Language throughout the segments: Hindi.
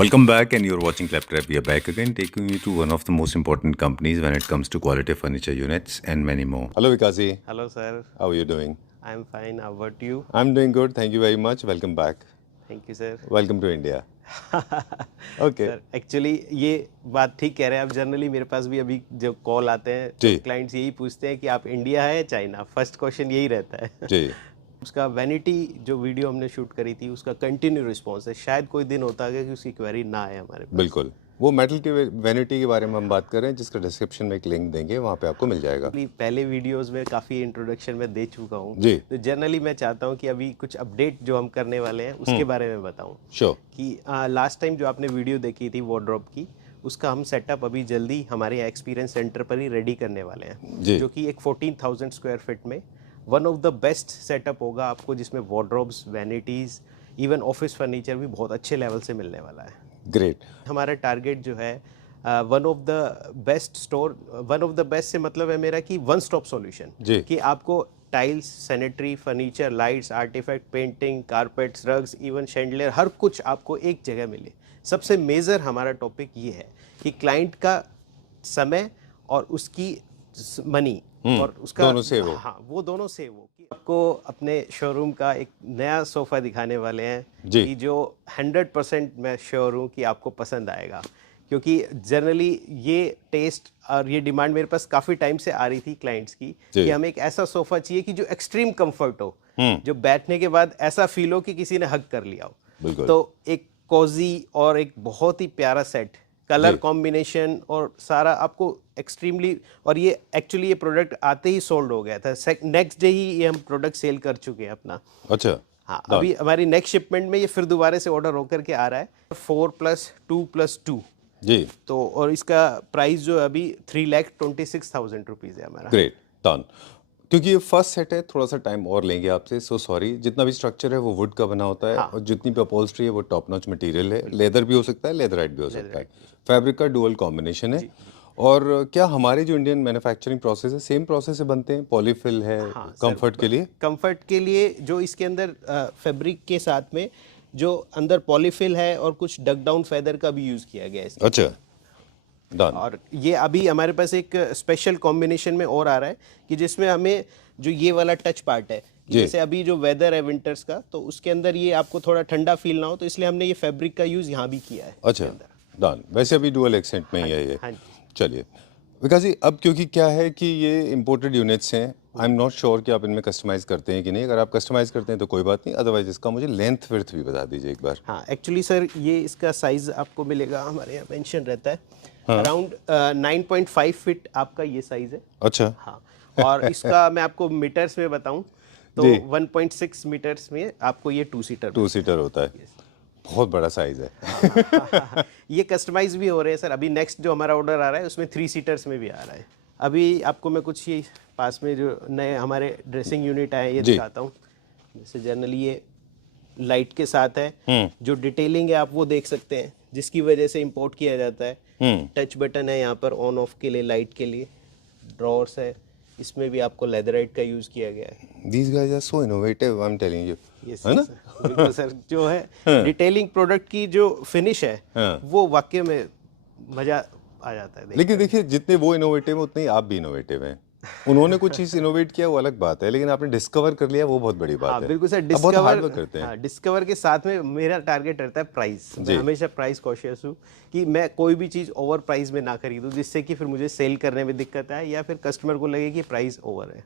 Welcome back, and you're watching Claptrap. We are back again, taking you to one of the most important companies when it comes to quality furniture units and many more. Hello, Vikasi. Hello, sir. How are you doing? I'm fine. How about you? I'm doing good. Thank you very much. Welcome back. Thank you, sir. Welcome to India. Okay. Sir actually ये बात ठीक कह रहे हैं आप. जनरली मेरे पास भी अभी जो कॉल आते हैं जी. तो क्लाइंट्स यही पूछते हैं कि आप इंडिया है चाइना. फर्स्ट क्वेश्चन यही रहता है. जी. उसका वैनिटी जो वीडियो हमने शूट करी थी उसका कंटिन्यू रिस्पॉन्स है. शायद कोई दिन होता है कि उसकी क्वेरी ना आए हमारे पास. बिल्कुल. वो मेटल की वैनिटी के बारे में हम बात कर रहे हैं, जिसका डिस्क्रिप्शन में एक लिंक देंगे, वहाँ पे आपको मिल जाएगा. पहले वीडियोस में काफ़ी इंट्रोडक्शन में दे चुका हूँ. जी. तो जनरली मैं चाहता हूँ कि अभी कुछ अपडेट जो हम करने वाले हैं उसके बारे में बताऊँ. श्योर. कि लास्ट टाइम जो आपने वीडियो देखी थी वार्डरोब की, उसका हम सेटअप अभी जल्दी हमारे एक्सपीरियंस सेंटर पर ही रेडी करने वाले हैं. जी. जो कि एक 14,000 स्क्वायर फीट में one of the best setup होगा आपको, जिसमें wardrobes, vanities, even office furniture भी बहुत अच्छे लेवल से मिलने वाला है. ग्रेट. हमारा टारगेट जो है one of the best store, one of the best से मतलब है मेरा कि वन स्टॉप सॉल्यूशन. कि आपको tiles, sanitary, furniture, lights, artifact, painting, carpets, rugs, even chandelier, हर कुछ आपको एक जगह मिले. सबसे मेजर हमारा टॉपिक ये है कि क्लाइंट का समय और उसकी मनी और उसका दोनों से वो. हाँ, वो दोनों से वो कि आपको अपने शोरूम का एक नया सोफ़ा दिखाने वाले हैं. जी. कि जो 100% मैं श्योर हूँ कि आपको पसंद आएगा. क्योंकि जनरली ये टेस्ट और ये डिमांड मेरे पास काफ़ी टाइम से आ रही थी क्लाइंट्स की कि हमें एक ऐसा सोफ़ा चाहिए कि जो एक्सट्रीम कंफर्ट हो, जो बैठने के बाद ऐसा फील हो कि किसी ने हग कर लिया हो. तो एक कोजी और एक बहुत ही प्यारा सेट, कलर कॉम्बिनेशन और सारा आपको एक्सट्रीमली. और ये एक्चुअली ये प्रोडक्ट आते ही सोल्ड हो गया था. नेक्स्ट डे ही ये हम प्रोडक्ट सेल कर चुके हैं अपना. अच्छा. हाँ, अभी हमारी नेक्स्ट शिपमेंट में ये फिर दोबारा से ऑर्डर होकर के आ रहा है. 4+2+2. जी. तो और इसका प्राइस जो अभी 3,26,000 रुपीज़ है हमारा. ग्रेट. डन. क्योंकि ये फर्स्ट सेट है, थोड़ा सा टाइम और लेंगे आपसे, सो सॉरी. जितना भी स्ट्रक्चर है वो वुड का बना होता है. हाँ. और जितनी भी अपहोल्स्ट्री है वो टॉप नॉच मटेरियल है. लेदर भी हो सकता है, लेदराइट भी हो सकता है. फैब्रिक का डुअल कॉम्बिनेशन है. और क्या हमारे जो इंडियन मैन्युफैक्चरिंग प्रोसेस है, सेम प्रोसेस से बनते हैं? पॉलीफिल है. हाँ, कंफर्ट के लिए. कंफर्ट के लिए जो इसके अंदर फैब्रिक के साथ में जो अंदर पॉलीफिल है और कुछ डक डाउन फेदर का भी यूज़ किया गया है. अच्छा. डन. और ये अभी हमारे पास एक स्पेशल कॉम्बिनेशन में और आ रहा है कि जिसमें हमें जो ये वाला टच पार्ट है, जैसे अभी जो वेदर है विंटर्स का, तो उसके अंदर ये आपको थोड़ा ठंडा फील ना हो, तो इसलिए हमने ये फैब्रिक का यूज़ यहाँ भी किया है. अच्छा. डन. वैसे अभी डुअल एक्सेंट में ही है ये. हाँ जी. चलिए विकास जी, अब क्योंकि क्या है कि ये इम्पोर्टेड यूनिट्स हैं, आई एम नॉट श्योर कि आप इनमें कस्टमाइज़ करते हैं कि नहीं. अगर आप कस्टमाइज़ करते हैं तो कोई बात नहीं, अदरवाइज इसका मुझे लेंथ विड्थ भी बता दीजिए एक बार. हाँ, एक्चुअली सर ये इसका साइज़ आपको मिलेगा, हमारे यहाँ मेंशन रहता है अराउंड 9.5 फीट आपका ये साइज़ है. अच्छा. हाँ. और इसका मैं आपको मीटर्स में बताऊँ तो 1.6 मीटर्स में आपको ये 2 सीटर. 2 सीटर होता है. बहुत बड़ा साइज़ है. ये कस्टमाइज भी हो रहे हैं सर. अभी नेक्स्ट जो हमारा ऑर्डर आ रहा है उसमें 3 सीटर्स में भी आ रहा है. अभी आपको मैं कुछ ये पास में जो नए हमारे ड्रेसिंग यूनिट आए ये दिखाता हूँ. जैसे जनरली ये लाइट के साथ है. जो डिटेलिंग है आप वो देख सकते हैं, जिसकी वजह से इंपोर्ट किया जाता है. टच बटन है यहाँ पर ऑन ऑफ के लिए, लाइट के लिए. ड्रॉर्स है, इसमें भी आपको लेदराइट का यूज़ किया गया है. These guys are so innovative, I'm telling you. है ना? बिल्कुल सर. जो है डिटेलिंग प्रोडक्ट की जो फिनिश है वो वाकई में मज़ा आ जाता है. लेकिन देखिए, जितने वो इनोवेटिव हैं उतने ही आप भी इनोवेटिव हैं. उन्होंने कुछ चीज़ इनोवेट किया वो अलग बात है, लेकिन आपने डिस्कवर कर लिया वो बहुत बड़ी बात है. बिल्कुल सर. बहुत हार्ड वर्क करते हैं. हाँ, डिस्कवर के साथ में मेरा टारगेट रहता है प्राइस. मैं हमेशा प्राइस कॉशियस हूँ कि मैं कोई भी चीज़ ओवर प्राइस में ना खरीदूँ, जिससे कि फिर मुझे सेल करने में दिक्कत आए या फिर कस्टमर को लगे कि प्राइस ओवर है.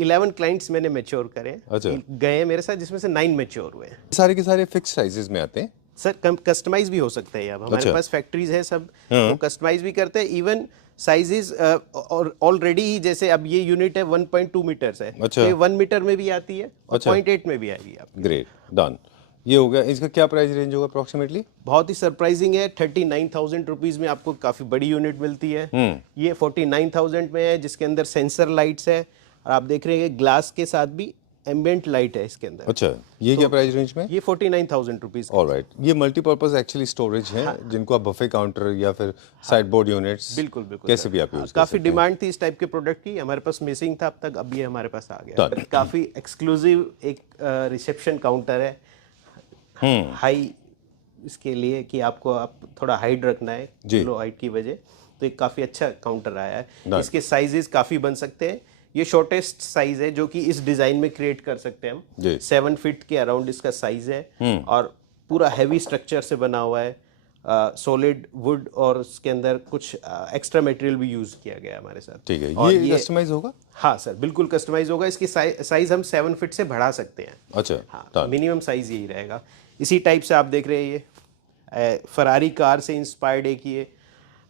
11 क्लाइंट्स मैंने मैच्योर करे गए मेरे साथ, जिसमें से 9 मैच्योर हुए हैं. सारे के सारे फिक्स साइजेस में आते हैं सर. कस्टमाइज भी हो सकता है. अब हमारे पास फैक्ट्रीज है सब, वो कस्टमाइज भी करते हैं. इवन साइजेस और ऑलरेडी ही, जैसे अब ये यूनिट है 1.2 मीटर्स है. अच्छा. तो ये 1 मीटर में भी आती है और 0.8 में भी आएगी आप. ग्रेट. डन. ये हो गया. इसका क्या प्राइस रेंज होगा अप्रोक्सीमेटली? बहुत ही सरप्राइजिंग है. 39,000 रुपीज़ में आपको काफ़ी बड़ी यूनिट मिलती है. ये 49,000 में है, जिसके अंदर सेंसर लाइट्स है और आप देख रहे हैं ग्लास के साथ भी एम्बिएंट लाइट है इसके अंदर. अच्छा. ये क्या प्राइस रेंज में? ये 49,000 रुपीज़. ऑलराइट. ये मल्टीपर्पज एक्चुअली स्टोरेज है. जिनको आप बफे काउंटर या फिर साइड बोर्ड यूनिट्स, बिल्कुल कैसे भी आप यूज कर सकते हैं. काफ़ी डिमांड थी इस टाइप के प्रोडक्ट की, हमारे पास मिसिंग था अब तक, अब ये हमारे पास आ गया. काफ़ी एक्सक्लूसिव एक रिसेप्शन काउंटर है. हाई इसके लिए कि आपको आप थोड़ा हाइट रखना है, जी। लो हाइट की वजह, तो एक काफ़ी अच्छा काउंटर आया है। Nice. इसके साइजेस काफ़ी बन सकते हैं। ये शॉर्टेस्ट साइज है जो कि इस डिज़ाइन में क्रिएट कर सकते हैं हम। जी। 7 फीट के अराउंड इसका साइज है और पूरा हैवी स्ट्रक्चर से बना हुआ है, सॉलिड वुड, और उसके अंदर कुछ एक्स्ट्रा मटेरियल भी यूज़ किया गया है हमारे साथ। ठीक है, और ये कस्टमाइज होगा? हाँ सर, बिल्कुल कस्टमाइज होगा। इसकी साइज हम 7 फीट से बढ़ा सकते हैं। अच्छा। हाँ, मिनिमम साइज यही रहेगा। इसी टाइप से आप देख रहे हैं, ये फरारी कार से इंस्पायर्ड एक ये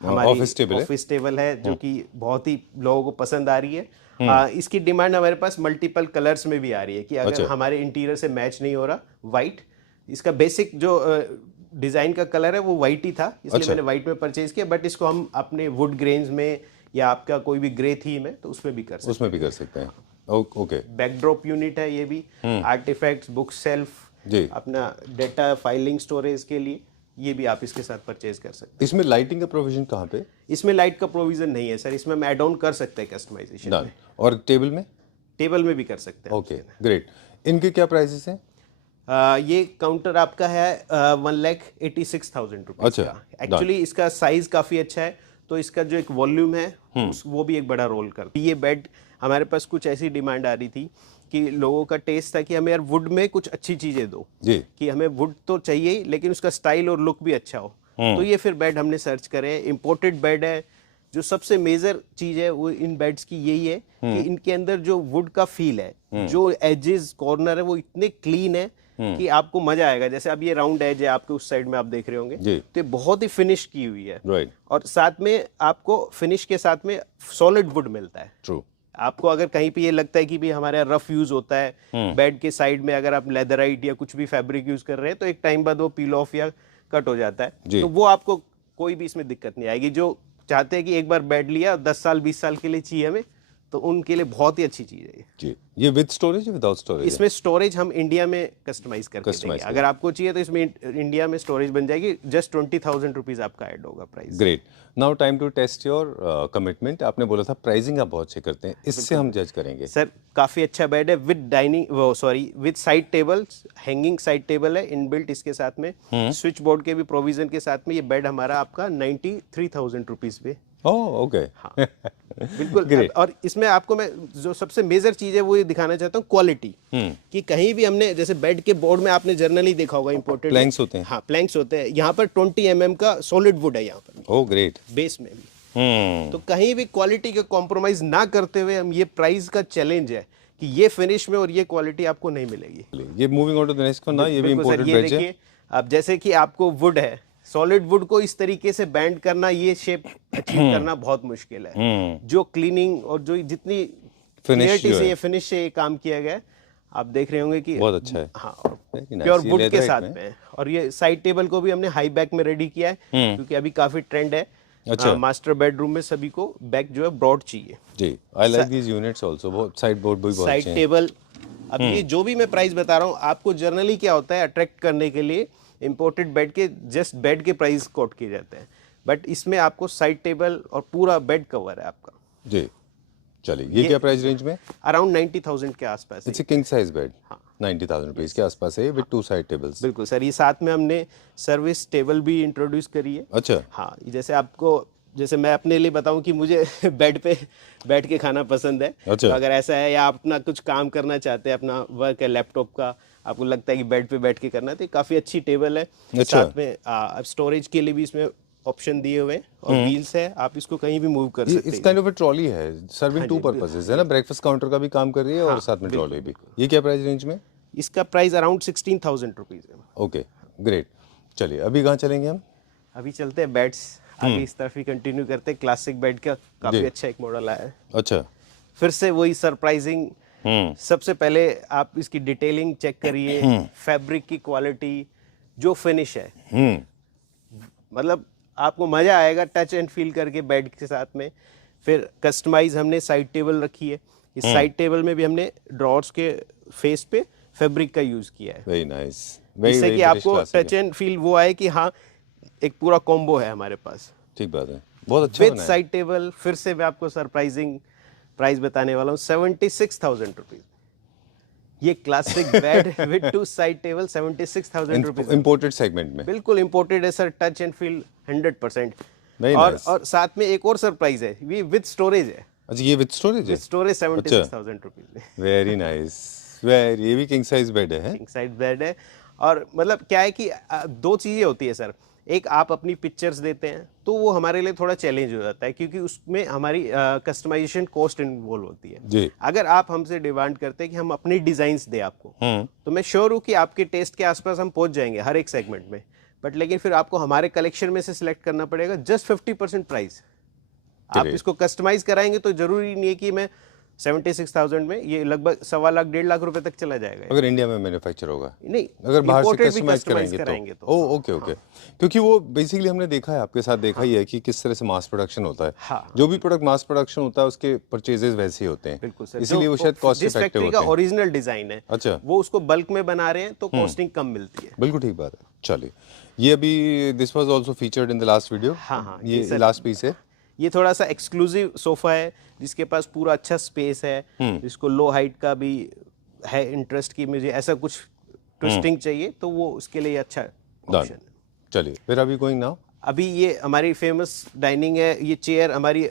हमारी ऑफिस टेबल है जो कि बहुत ही लोगों को पसंद आ रही है। इसकी डिमांड हमारे पास मल्टीपल कलर्स में भी आ रही है कि अगर हमारे इंटीरियर से मैच नहीं हो रहा, वाइट, इसका बेसिक जो डिज़ाइन का कलर है वो वाइट ही था, इसलिए मैंने वाइट में परचेज किया, बट इसको हम अपने वुड ग्रेन्स में या आपका कोई भी ग्रे थीम है तो उसमें भी कर सकते हैं। ओके। बैकड्रॉप यूनिट है ये भी, आर्टिफैक्ट्स, बुक सेल्फ, जी। अपना डेटा फाइलिंग स्टोरेज के लिए, ये भी आप इसके साथ परचेज कर सकते हैं। इसमें लाइटिंग का प्रोविजन कहाँ पे? इसमें लाइट का प्रोविजन नहीं है सर, इसमें हम ऐड ऑन कर सकते हैं कस्टमाइजेशन में। और टेबल में? टेबल में भी कर सकते हैं। Okay, great. इनके क्या प्राइसेस हैं? ये काउंटर आपका है 1,86,000 रुपीज़ अच्छा, का। एक्चुअली इसका साइज काफ़ी अच्छा है, तो इसका जो एक वॉल्यूम है वो भी एक बड़ा रोल करता है। ये बेड हमारे पास कुछ ऐसी डिमांड आ रही थी कि लोगों का टेस्ट था कि हमें यार वुड में कुछ अच्छी चीज़ें दो जी। कि हमें वुड तो चाहिए ही, लेकिन उसका स्टाइल और लुक भी अच्छा हो। तो ये फिर बेड हमने सर्च करे, इम्पोर्टेड बेड है। जो सबसे मेजर चीज़ है वो इन बेड्स की यही है कि इनके अंदर जो वुड का फील है, जो एजेस कॉर्नर है वो इतने क्लीन है कि आपको मजा आएगा। जैसे अब ये राउंड एज है आपके उस साइड में, आप देख रहे होंगे, तो ये बहुत ही फिनिश की हुई है। राइट। और साथ में आपको फिनिश के साथ में सॉलिड वुड मिलता है। ट्रू। आपको अगर कहीं पे ये लगता है कि भी हमारे यहाँ रफ यूज होता है, बेड के साइड में अगर आप लेदराइट या कुछ भी फैब्रिक यूज कर रहे हैं तो एक टाइम बाद वो पील ऑफ या कट हो जाता है, तो वो आपको कोई भी इसमें दिक्कत नहीं आएगी। जो चाहते हैं कि एक बार बेड लिया 10 साल 20 साल के लिए चाहिए हमें, तो उनके लिए बहुत ही अच्छी चीज़ है जी। ये विद स्टोरेज, विदाउट स्टोरेज? इसमें स्टोरेज हम इंडिया में कस्टमाइज करके देंगे। अगर आपको चाहिए तो इसमें इंडिया में स्टोरेज बन जाएगी। जस्ट 20,000 रुपीज़ आपका ऐड होगा price. Great. Now time to test your commitment. आपने बोला था प्राइसिंग आप बहुत अच्छे करते हैं, इससे हम जज करेंगे। सर काफ़ी अच्छा बेड है with with side table, hanging side table है इनबिल्ट इसके साथ में, स्विच बोर्ड के भी प्रोविजन के साथ में। ये बेड हमारा आपका 93,000 रुपीज़ पे। Oh okay. हाँ बिल्कुल। और इसमें आपको मैं जो सबसे मेजर चीज है वो ये दिखाना चाहता हूँ, क्वालिटी। कि कहीं भी हमने, जैसे बेड के बोर्ड में आपने जर्नली देखा होगा इंपोर्टेड प्लैंक्स होते हैं। हाँ, प्लैंक्स होते हैं। यहाँ पर 20 mm का सॉलिड वुड है यहाँ पर। Oh great. बेस में भी तो कहीं भी क्वालिटी का कॉम्प्रोमाइज ना करते हुए हम, ये प्राइस का चैलेंज है कि ये फिनिश में और ये क्वालिटी आपको नहीं मिलेगी। ये moving on to the next one ना, ये भी इंपोर्टेड ये बेड है। देखिए, अब जैसे कि आपको वुड है, सॉलिड वुड को इस तरीके से बैंड करना, ये शेप अचीव करना बहुत मुश्किल है। जो क्लीनिंग और जो जितनी क्लियरिटी से ये फिनिश से ये काम किया गया, आप देख रहे होंगे कि बहुत अच्छा है। हाँ, प्योर वुड के साथ में। और ये साइड टेबल को भी हमने हाई बैक में रेडी किया है, क्योंकि अभी काफी ट्रेंड है। अच्छा। मास्टर बेडरूम में सभी को बैक जो है ब्रॉड चाहिए। जी, I like these units also. बहुत साइड बोर्ड भी बहुत अच्छे हैं। साइड टेबल, अब ये जो भी मैं प्राइस बता रहा हूँ आपको, जर्नली क्या होता है अट्रैक्ट करने के लिए इंपोर्टेड बेड के जस्ट बेड के प्राइस कोट किए जाते हैं, बट इसमें आपको साइड टेबल और पूरा बेड कवर है आपका। जी चलिए, ये क्या प्राइस रेंज में? अराउंड 90,000 के आसपास। It's a king size bed. 90,000 rupees के आसपास है, विद 2 साइड टेबल्स। बिल्कुल सर। ये साथ में हमने सर्विस टेबल भी इंट्रोड्यूस करी है। अच्छा। हाँ, जैसे आपको, जैसे मैं अपने लिए बताऊं कि मुझे बेड पे बैठ के खाना पसंद है। अच्छा। तो अगर ऐसा है, या आप अपना कुछ काम करना चाहते हैं, अपना वर्क है लैपटॉप का, आपको लगता है कि बेड पे बैठ के करना है, तो काफ़ी अच्छी टेबल है। अच्छा। साथ में स्टोरेज के लिए भी इसमें ऑप्शन दिए हुए हैं, और व्हील्स है, आप इसको कहीं भी मूव कर सकते हैं। It's kind of a trolley है, सर्विंग टू पर्पसेस है ना, ब्रेकफास्ट काउंटर का भी काम कर रही है और साथ में ट्रॉली भी। ये क्या प्राइस रेंज में? इसका प्राइस अराउंड 16,000 रुपीज़ है। Okay great. चलिए अभी कहाँ चलेंगे हम? अभी चलते हैं बेड्स, आगे इस तरफ ही कंटिन्यू करते हैं। क्लासिक बेड का काफ़ी अच्छा एक मॉडल आया है। अच्छा। फिर से वही सरप्राइजिंग। सबसे पहले आप इसकी डिटेलिंग चेक करिए, फैब्रिक की क्वालिटी, जो फिनिश है, मतलब आपको मजा आएगा टच एंड फील करके बेड के साथ में। फिर कस्टमाइज हमने साइड टेबल रखी है। इस साइड टेबल में भी हमने ड्रॉर्स के फेस पे फैब्रिक का यूज किया है। Very nice. जिससे कि आपको टच एंड फील वो आए कि हाँ, एक पूरा कॉम्बो है हमारे पास। ठीक बात है, बहुत अच्छा विद साइड टेबल। फिर से मैं आपको सरप्राइजिंग प्राइस बताने वाला हूँ, 76,000 रुपीज। ये classic bed with 2 side table 76,000 rupees. Imported segment में बिल्कुल इंपोर्टेड है sir, touch and feel 100%। Very और nice. और साथ में एक और सरप्राइज है, ये विद स्टोरेज है। अच्छा, ये विद स्टोरेज है? विद स्टोरेज 76,000 रुपीज में। वेरी नाइस, वेरी, ये भी किंग साइज बेड है? किंग साइज बेड है। और मतलब क्या है कि दो चीजें होती है सर, एक आप अपनी पिक्चर्स देते हैं तो वो हमारे लिए थोड़ा चैलेंज हो जाता है, क्योंकि उसमें हमारी कस्टमाइजेशन कॉस्ट इन्वॉल्व होती है जी। अगर आप हमसे डिमांड करते हैं कि हम अपनी डिजाइन्स दें आपको, तो मैं श्योर हूँ कि आपके टेस्ट के आसपास हम पहुंच जाएंगे हर एक सेगमेंट में, बट लेकिन फिर आपको हमारे कलेक्शन में से सिलेक्ट करना पड़ेगा जस्ट 50% प्राइस। आप इसको कस्टमाइज कराएंगे तो जरूरी नहीं है कि मैं 76,000 में, ये लगभग 1.25 लाख 1.5 लाख रुपए तक चला जाएगा। अगर इंडिया में मैन्युफैक्चर होगा? नहीं, अगर बाहर से imported भी कस्टमाइज customize कराएंगे तो। ओ ओके ओके। क्योंकि वो बेसिकली हमने देखा है, आपके साथ देखा ही है कि किस तरह से मास प्रोडक्शन होता है। हाँ। जो भी प्रोडक्ट मास प्रोडक्शन होता है उसके परचेजेस वैसे ही होते हैं। बिल्कुल सर, इसीलिए वो शायद कॉस्ट जिस इफेक्टिव फैक्ट्री होते का हैं। ओरिजिनल डिजाइन है, अच्छा, वो उसको बल्क में बना रहे हैं तो कॉस्टिंग कम मिलती है। बिल्कुल ठीक बात है। चलिए, ये अभी this was also featured in the last video. हाँ, ये लास्ट पीस है। ये थोड़ा सा एक्सक्लूसिव सोफा है जिसके पास पूरा अच्छा स्पेस है, जिसको लो हाइट का भी है इंटरेस्ट की मुझे ऐसा कुछ ट्विस्टिंग चाहिए, तो वो उसके लिए अच्छा ऑप्शन है। चलिए, फिर अभी गोइंग नाउ। अभी ये हमारी फेमस डाइनिंग है, ये चेयर हमारी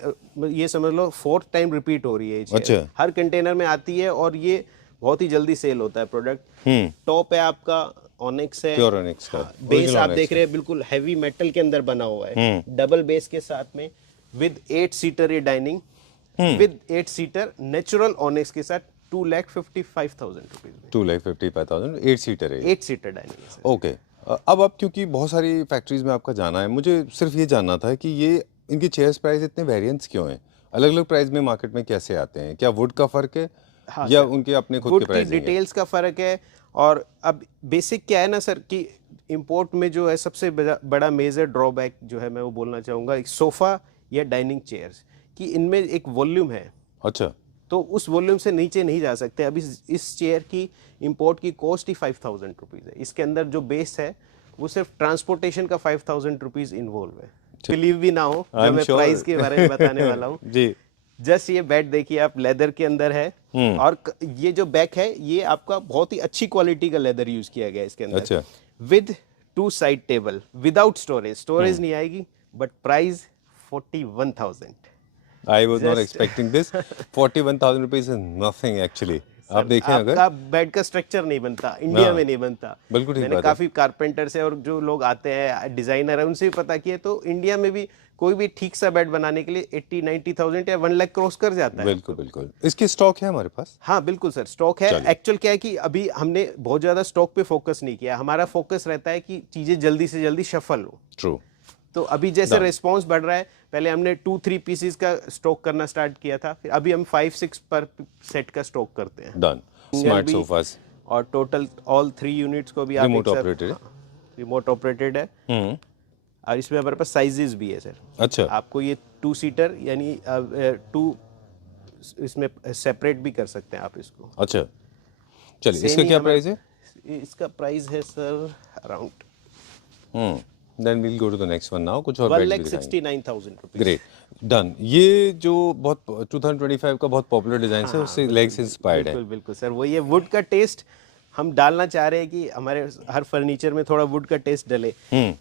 ये समझ लो 4th टाइम रिपीट हो रही है ये चेयर। अच्छा। हर कंटेनर में आती है और ये बहुत ही जल्दी सेल होता है प्रोडक्ट। टॉप है आपका ऑनिक्स है, प्योर ऑनिक्स का। बेस आप देख रहे हैं बिल्कुल हैवी मेटल के अंदर बना हुआ है, डबल बेस के साथ में, विद 8 सीटर ये dining, with 8 seater natural onyx के साथ 2,55,000 रुपीज में। 2,55,000 8 सीटर है? 8 सीटर डाइनिंग है सर। ओके। अब आप, क्योंकि बहुत सारी फैक्ट्रीज में आपका जाना है, मुझे सिर्फ ये जानना था कि ये इनकी चेयर्स प्राइस इतने वेरिएंस क्यों हैं? अलग अलग प्राइस में मार्केट में कैसे आते हैं? क्या वुड का फर्क है? हाँ या सर, उनके अपने खुद वुड के की प्राइस हैं? डिटेल्स का फर्क है। और अब बेसिक क्या है ना सर कि इंपोर्ट में जो है सबसे बड़ा मेजर ड्रॉबैक जो है मैं वो बोलना चाहूँगा, एक सोफ़ा या डाइनिंग चेयर्स कि इनमें एक वॉल्यूम है। अच्छा, तो उस वॉल्यूम से नीचे नहीं जा सकते। अभी इस चेयर की इंपोर्ट की कॉस्ट ही 5,000 रुपीज़ है। इसके अंदर जो बेस है वो सिर्फ ट्रांसपोर्टेशन का 5,000 रुपीज़ इन्वॉल्व है। बिलीव भी ना हो जब मैं प्राइस के बारे में बताने वाला हूँ। जी। जस्ट ये बेड देखिए आप, लेदर के अंदर है, और ये जो बैक है ये आपका बहुत ही अच्छी क्वालिटी का लेदर यूज किया गया है इसके अंदर। अच्छा। With 2 side table, without storage, storage नहीं आएगी, but price 41,000। I was not expecting this. 41,000 rupees is nothing actually. आप देखें अगर आपका बेड का स्ट्रक्चर नहीं बनता, इंडिया में नहीं बनता। बिल्कुल ठीक मैंने बात है। काफी कारपेंटर से और जो लोग आते हैं डिजाइनर है उनसे भी पता किया, तो इंडिया में भी कोई भी ठीक सा बेड बनाने के लिए 80-90,000 या 1 लाख क्रॉस कर जाता है। बिल्कुल बिल्कुल। इसकी स्टॉक है हमारे पास? हाँ बिल्कुल सर, स्टॉक है। एक्चुअल क्या है कि अभी हमने बहुत ज्यादा स्टॉक पे फोकस नहीं किया, हमारा फोकस रहता है कि चीजें जल्दी से जल्दी शफल हो। ट्रू। तो अभी जैसे रिस्पांस बढ़ रहा है, पहले हमने 2-3 पीसेस का स्टॉक करना स्टार्ट किया था, फिर अभी हम 5-6 पर सेट का स्टॉक करते हैं। डन। स्मार्ट सोफास और टोटल ऑल 3 यूनिट्स को भी आप रिमोट ऑपरेटेड है? रिमोट ऑपरेटेड है। और इसमें हमारे पास साइजेस भी है सर। अच्छा। आपको ये 2 सीटर यानी 2 इसमें सेपरेट भी कर सकते हैं आप इसको। अच्छा, चलिए, इसका क्या प्राइस है? इसका प्राइस है sir around then we'll go to the next one now. कुछ और 1,69,000 रुपीस। Great, done. ये जो बहुत 2025 का बहुत पॉपुलर डिजाइन है, उससे लेग्स इंस्पायर्ड है। बिल्कुल बिल्कुल सर, वो ये वुड का टेस्ट हम डालना चाह रहे हैं कि हमारे हर फर्नीचर में थोड़ा वुड का टेस्ट डले,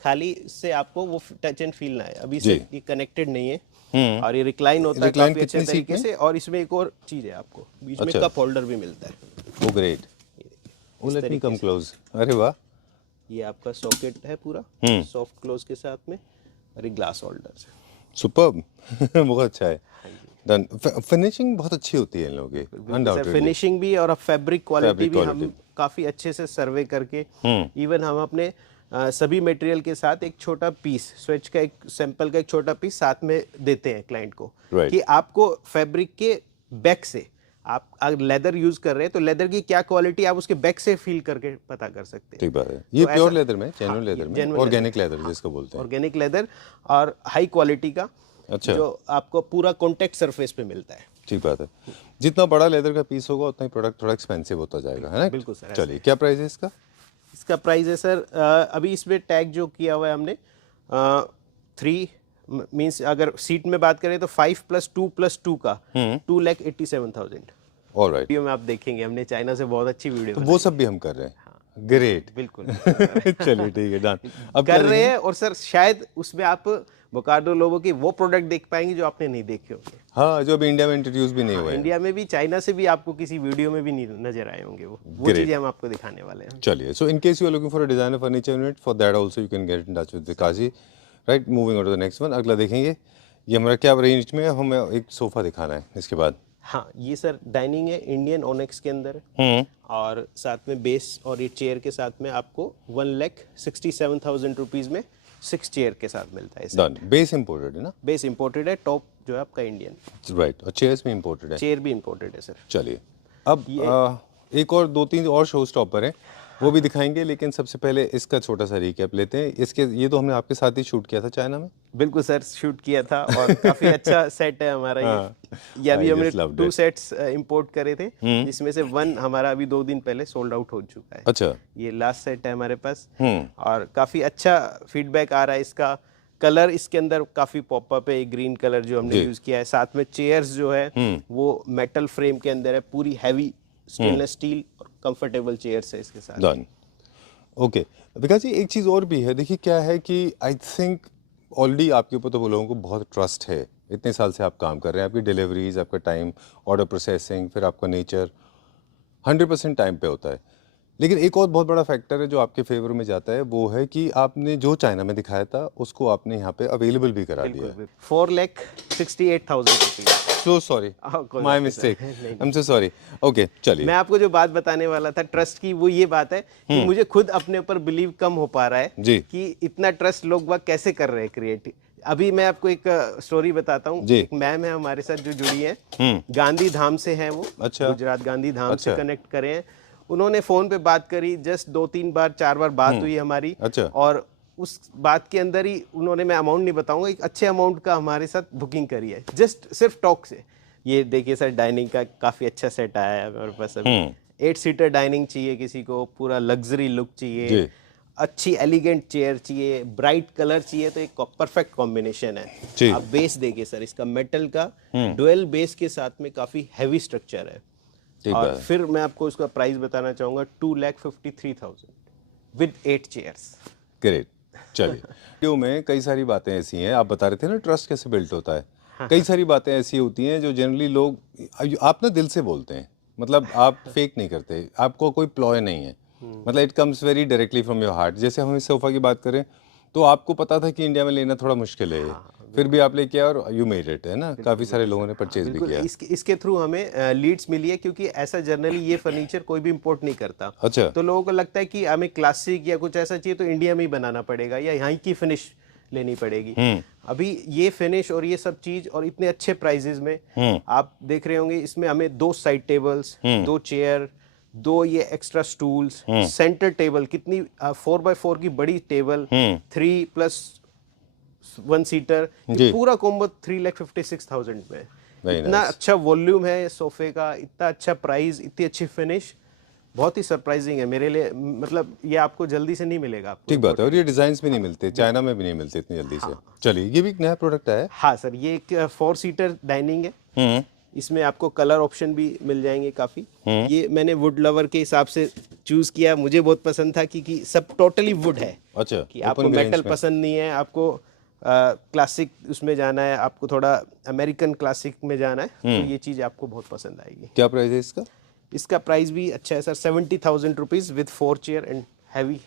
खाली इससे आपको वो टच एंड फील ना है। अभी से ये कनेक्टेड नहीं है और ये रिक्लाइन होता है काफी अच्छे तरीके से। और इसमें एक और चीज है, आपको बीच में कप होल्डर भी मिलता है। वो great. Let me come close. अरे वाह, ये आपका सॉकेट है पूरा सॉफ्ट क्लोज के साथ में, और एक ग्लास होल्डर है। सुपर्ब। बहुत अच्छा है। डन। फिनिशिंग बहुत अच्छी होती है इन लोगों की, अनडाउटेडली। फिनिशिंग भी और फैब्रिक क्वालिटी भी हम काफी अच्छे से सर्वे करके, इवन हम अपने सभी मटेरियल के साथ एक छोटा पीस, स्वेच का एक सैंपल का एक छोटा पीस साथ में देते हैं क्लाइंट को, कि आपको फैब्रिक के बैक से, आप अगर लेदर यूज कर रहे हैं तो लेदर की क्या क्वालिटी आप उसके बैक से फील करके पता कर सकते हैं। ठीक बात है। ये प्योर लेदर में, जेन्युइन लेदर में, ऑर्गेनिक लेदर जिसको बोलते हैं, ऑर्गेनिक लेदर और हाई क्वालिटी का। अच्छा। जो आपको पूरा कॉन्टेक्ट सरफेस पे मिलता है। ठीक बात है। जितना बड़ा लेदर का पीस होगा उतना ही प्रोडक्ट थोड़ा एक्सपेंसिव होता जाएगा, है ना? बिल्कुल सर। चलिए, क्या प्राइस है इसका? इसका प्राइस है सर अभी इसमें टैग जो किया हुआ है हमने 3 मीन्स अगर सीट में बात करें तो 5 + 2 + 2 का 2,87,000। ऑलराइट, वीडियो में आप देखेंगे हमने चाइना से बहुत अच्छी वीडियो तो वो सब भी हम कर रहे हैं। ग्रेट, बिल्कुल चलिए ठीक है, डन। अब कर रहे हैं। और सर शायद उसमें आप बोकार्डो लोगो के वो प्रोडक्ट देख पाएंगे जो आपने नहीं देखे होंगे। हाँ, जो अभी इंडिया में इंट्रोड्यूस भी नहीं हुए हैं। इंडिया में भी, चाइना से भी आपको किसी वीडियो में भी नहीं नजर आए होंगे वो Great. चीजें हम आपको दिखाने वाले हैं। चलिए, so in case you are looking for a designer furniture unit, for that also you can get in touch with Vikas ji, right. Moving on to the next one, अगला देखेंगे। ये हमारा क्या रेंज में है, हमें एक सोफा दिखाना है इसके बाद। हाँ, ये सर डाइनिंग है, इंडियन ओनेक्स के अंदर, और साथ में बेस और ये चेयर के साथ में आपको 1,67,000 रुपीज में 6 चेयर के साथ मिलता है। डन। बेस इंपोर्टेड है ना? बेस इंपोर्टेड है, टॉप जो है आपका इंडियन, राइट, और चेयर्स भी इंपोर्टेड है। चेयर भी इंपोर्टेड है सर। चलिए, अब एक और 2-3 और शो स्टॉपर हैं, वो भी दिखाएंगे, लेकिन सबसे पहले इसका छोटा सा रिकैप लेते हैं। इसके ये तो हमने आपके साथ ही शूट किया था चाइना में। बिल्कुल सर, शूट किया था और काफी अच्छा सेट है हमारा ये अभी हमने 2 सेट्स इंपोर्ट करे थे, जिसमें से 1 हमारा अभी 2 दिन पहले सोल्ड आउट हो चुका है। अच्छा, ये लास्ट सेट है हमारे पास और काफी अच्छा फीडबैक आ रहा है इसका। कलर इसके अंदर काफी पॉपअप है, ग्रीन कलर जो हमने यूज किया है। साथ में चेयर्स जो है वो मेटल फ्रेम के अंदर है, पूरी हैवी स्टेनलेस स्टील और कंफर्टेबल चेयर्स है इसके साथ। डन। ओके, विकास जी एक चीज़ और भी है, देखिए क्या है कि आई थिंक ऑलरेडी आपके ऊपर तो वो लोगों को बहुत ट्रस्ट है, इतने साल से आप काम कर रहे हैं, आपकी डिलीवरीज, आपका टाइम, ऑर्डर प्रोसेसिंग, फिर आपका नेचर 100% टाइम पे होता है। लेकिन एक और बहुत बड़ा फैक्टर है जो आपके फेवर में जाता है, वो है कि आपने जो चाइना में दिखाया था उसको आपने यहाँ पे अवेलेबल भी करा दिया है। 4,68,000 rupees. So sorry, my mistake, I am so sorry. Okay, चलिए, मैं आपको जो बात बताने वाला था ट्रस्ट की, वो ये बात है कि मुझे खुद अपने ऊपर बिलीव कम हो पा रहा है जी कि इतना ट्रस्ट लोग बाग कैसे कर रहे हैं क्रिएट। अभी मैं आपको एक स्टोरी बताता हूँ। एक मैम है हमारे साथ जो जुड़ी है, गांधी धाम से है वो। अच्छा, गुजरात गांधी धाम से कनेक्ट करे हैं। उन्होंने फोन पे बात करी, जस्ट 2-3 बार 4 बार बात हुई हमारी। अच्छा, और उस बात के अंदर ही उन्होंने, मैं अमाउंट नहीं बताऊंगा, एक अच्छे अमाउंट का हमारे साथ बुकिंग करी है, जस्ट सिर्फ टॉक से। ये देखिए सर, डाइनिंग का काफी अच्छा सेट आया है हमारे पास अभी। 8 सीटर डाइनिंग चाहिए किसी को, पूरा लग्जरी लुक चाहिए, अच्छी एलिगेंट चेयर चाहिए, ब्राइट कलर चाहिए, तो एक परफेक्ट कॉम्बिनेशन है। आप बेस देखिए सर, इसका मेटल का डुअल बेस के साथ में काफी हैवी स्ट्रक्चर है। और फिर मैं आपको इसका प्राइस बताना चाहूंगा, 2,53,000 विद 8 चेयर्स। ग्रेट। चलिए, वीडियो में कई सारी बातें ऐसी हैं, आप बता रहे थे ना ट्रस्ट कैसे बिल्ट होता है। कई सारी बातें ऐसी होती हैं जो जनरली लोग, आप ना दिल से बोलते हैं, मतलब आप फेक नहीं करते, आपको कोई प्लॉय नहीं है, मतलब it comes very directly from your heart. जैसे हम इस सोफा की बात करें तो आपको पता था कि इंडिया में लेना थोड़ा मुश्किल है, फिर भी आप लेके आए और यू मेड इट, है ना। काफी सारे लोगों ने परचेज भी किया। इसके थ्रू हमें लीड्स मिली है, क्योंकि ऐसा जनरली ये फर्नीचर कोई भी इंपोर्ट नहीं करता। अच्छा, तो लोगों को लगता है कि हमें क्लासिक या कुछ ऐसा चाहिए तो इंडिया में ही बनाना पड़ेगा या यहाँ की फिनिश लेनी पड़ेगी। अभी ये फिनिश और ये सब चीज और इतने अच्छे प्राइजेस में आप देख रहे होंगे, इसमें हमें 2 साइड टेबल्स, 2 चेयर, 2 ये एक्स्ट्रा स्टूल्स, सेंटर टेबल, कितनी 4x4 की बड़ी टेबल, 3+1 सीटर, पूरा कॉम्बो 3,56,000 में। इतना अच्छा वॉल्यूम है सोफे का, इतना अच्छा प्राइस, इतनी अच्छी फिनिश, बहुत ही सरप्राइजिंग है मेरे लिए। मतलब ये आपको जल्दी से नहीं मिलेगा आपको। ठीक बात है, और ये डिजाइन भी नहीं मिलते, चाइना में भी नहीं मिलते इतनी जल्दी से। चलिए, ये भी एक नया प्रोडक्ट है। हाँ सर, ये एक 4 सीटर डाइनिंग है। इसमें आपको कलर ऑप्शन भी मिल जाएंगे काफी। ये मैंने वुड लवर के हिसाब से चूज किया, मुझे बहुत पसंद था क्योंकि सब टोटली वुड है। अच्छा, कि आपको मेटल पसंद नहीं है, आपको क्लासिक उसमें जाना है, आपको थोड़ा अमेरिकन क्लासिक में जाना है, तो ये चीज आपको बहुत पसंद आएगी। क्या प्राइस है इसका? इसका प्राइस भी अच्छा है sir, 70,000 rupees with 4 chair and heavy